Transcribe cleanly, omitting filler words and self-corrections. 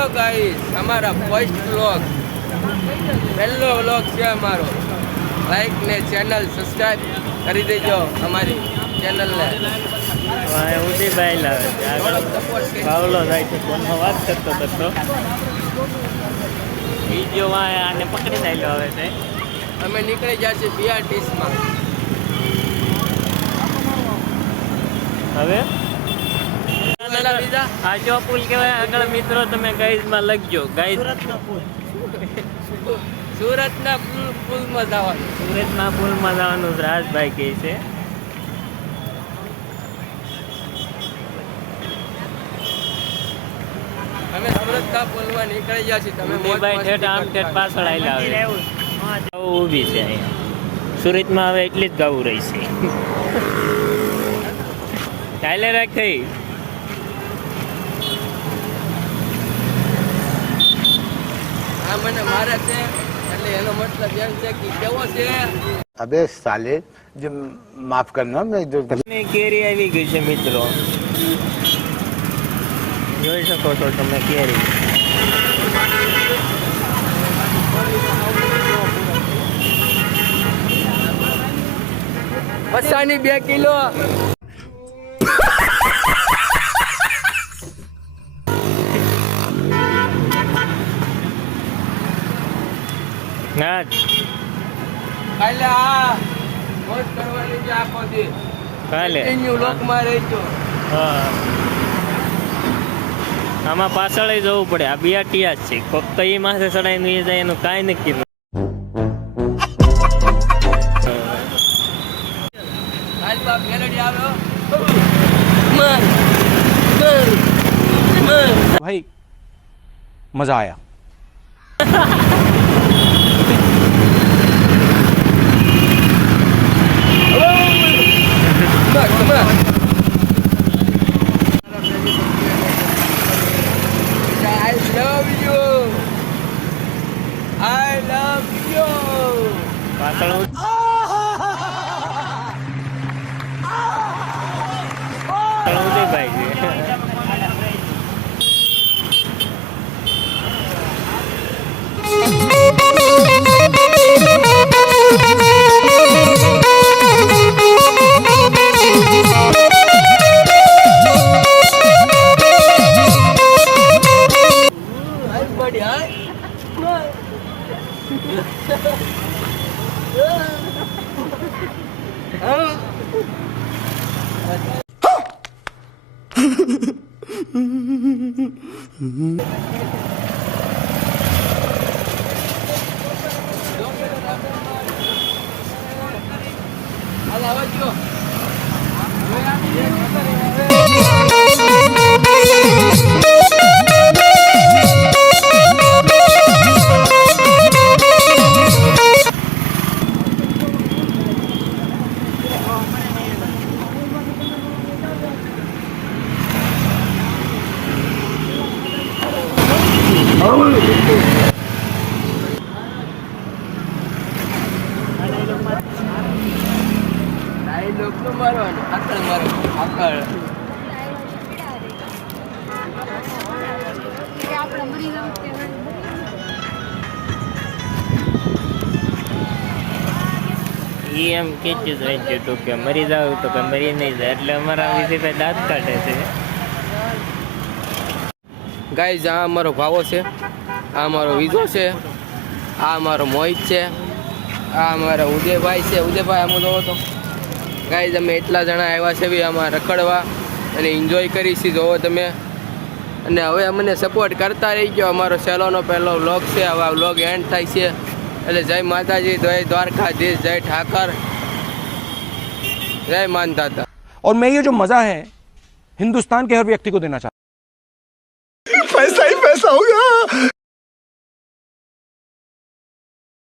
Hello guys, અમારા first vlog, પહેલો vlog છે અમારો. લાઈક ને ચેનલ સબસ્ક્રાઇબ કરી દેજો અમારી ચેનલને. ઉદયભાઈ લાવે છે આગળ પાવલો જાય છે ફોનમાં વાત કરતો બીજો વાય આને પકડી નાખ્યો હવે છે. અમે નીકળી ગયા છીએ બીઆરટીસમાં. હવે બીજા આ જો પુલ કહેવાય આગળ મિત્રો તમે ગાઈઝમાં લખજો ગાઈઝ સુરતના પુલમાં જવાનું. સુરતના પુલમાં જવાનું રાજભાઈ કહે છે. અમે સુરતના પુલમાં નીકળી ગયા છીએ. તમે ઉદયભાઈ ઠેઠ આમ ઠેઠ પાછળ આવેલા ઊભી છે અહીંયા સુરતમાં હવે એટલી જ ગાવું રહી છે. ચાલે રાખ થઈ આ મને મારે છે એટલે એનો મતલબ એમ છે કે કેવો છે. अबे साले जो माफ करना मैं जो કેરી આવી ગઈ છે મિત્રો, જોઈ શકો છો તમે કેરી. પચાસની 2 કિલો. ના કાલે આ મોજ કરવાની છે આખો દી. કાલે કન્ટિન્યુ લોકમાં રહેજો. હા આમાં પાછળ જવું પડે. આ બિયાટિયા જ છે. કોક તો એ માથે ચડાઈને એ જાય એનું કાંઈ નક્કી નથી. હાલ બાપ મેલડી આવ્યો. भाई मजा आया. I love you. પાછળ ઉદયભાઈ છે. એમ કહેતું જ રહી ગયું કે મરી જાવ તો કે મરી નહીં જાય, એટલે અમારા વિશે દાંત કાઢે છે. ગાઈઝ આ અમારો ભાવો છે, આ અમારો વિજો છે, આ અમારો મોહિત છે, આ અમારા ઉદયભાઈ છે. ઉદયભાઈ આમ જોવો તો ગાઈઝ અમે એટલા જણા આવ્યા છે બી આમાં રખડવા અને એન્જોય કરીશું જોવો તમે. અને હવે અમને સપોર્ટ કરતા રહી ગયો. અમારો સેલોનો પહેલો વ્લોગ છે. હવે આ વ્લોગ એન્ડ થાય છે. એટલે જય માતાજી, જય દ્વારકાધીશ, જય ઠાકર, જય માનતા હતા. और मैं ये जो मज़ा है हिंदुस्तान के हर व्यक्ति को देना चाहता हूँ.